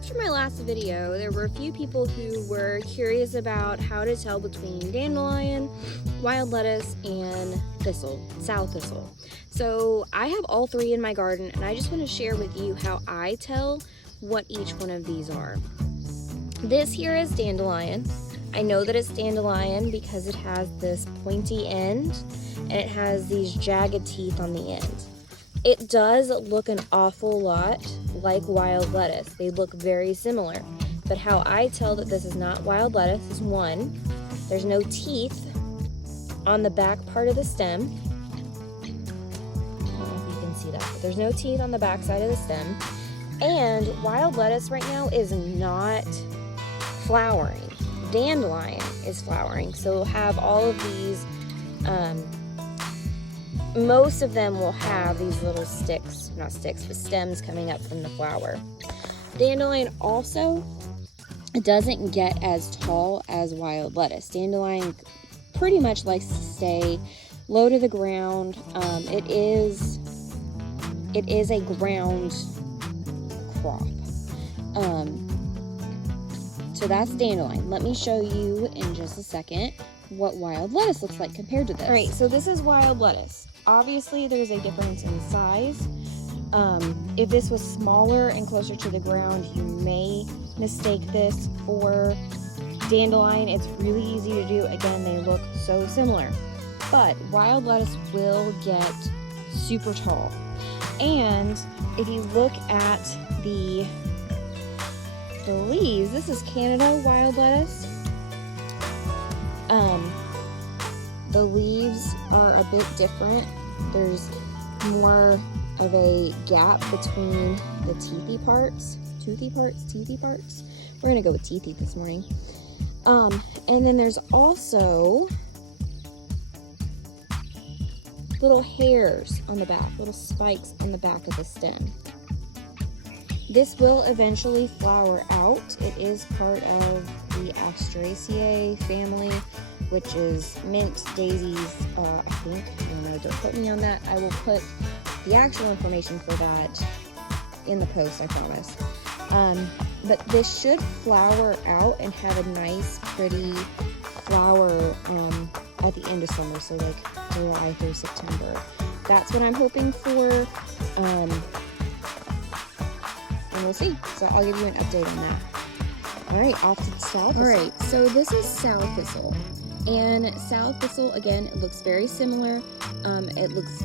after my last video, there were a few people who were curious about how to tell between dandelion, wild lettuce, and thistle, sow thistle. So I have all three in my garden, and I just want to share with you how I tell what each one of these are. This here is dandelion. I know that it's dandelion because it has this pointy end and it has these jagged teeth on the end. It does look an awful lot like wild lettuce. They look very similar. But how I tell that this is not wild lettuce is, one, there's no teeth on the back part of the stem. I don't know if you can see that, but there's no teeth on the back side of the stem. And wild lettuce right now is not flowering. Dandelion is flowering, so we'll have all of these, most of them will have these little sticks, not sticks, but stems coming up from the flower. Dandelion also doesn't get as tall as wild lettuce. Dandelion pretty much likes to stay low to the ground. It is a ground crop. So that's dandelion. Let me show you in just a second what wild lettuce looks like compared to this. All right, so this is wild lettuce. Obviously, there's a difference in size. If this was smaller and closer to the ground, you may mistake this for dandelion. It's really easy to do. Again, they look so similar. But wild lettuce will get super tall. And if you look at the leaves, this is Canada wild lettuce. The leaves are a bit different. There's more of a gap between the teethy parts. We're gonna go with teethy this morning. And then there's also little hairs on the back, little spikes on the back of the stem. This will eventually flower out. It is part of the Asteraceae family, which is mint, daisies, I think. I don't know, don't quote me on that. I will put the actual information for that in the post, I promise. But this should flower out and have a nice, pretty flower at the end of summer, so like July through September. That's what I'm hoping for. And we'll see. So I'll give you an update on that. All right, off to the sow thistle. All right, so this is sow thistle. And sow thistle, again, it looks very similar. It looks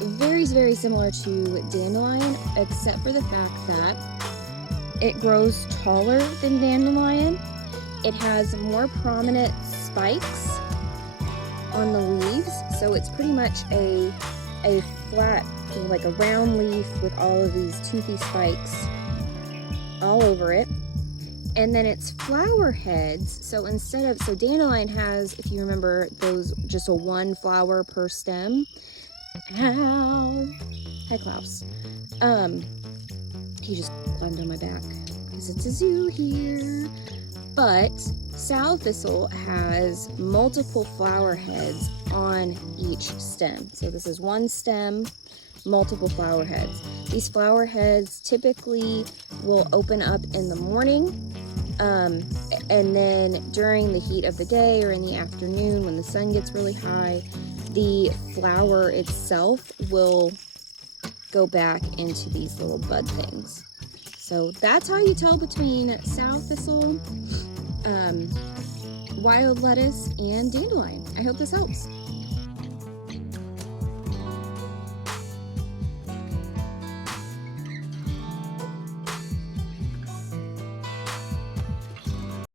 very, very similar to dandelion, except for the fact that it grows taller than dandelion. It has more prominent spikes on the leaves, so it's pretty much a flat, like a round leaf with all of these toothy spikes all over it. And then its flower heads, so dandelion has, if you remember, those just a one flower per stem. Ow! Hi, Klaus. He just climbed on my back because it's a zoo here. But sow thistle has multiple flower heads on each stem. So this is one stem, multiple flower heads. These flower heads typically will open up in the morning, and then during the heat of the day or in the afternoon when the sun gets really high, the flower itself will go back into these little bud things. So that's how you tell between sow thistle, wild lettuce, and dandelion. I hope this helps.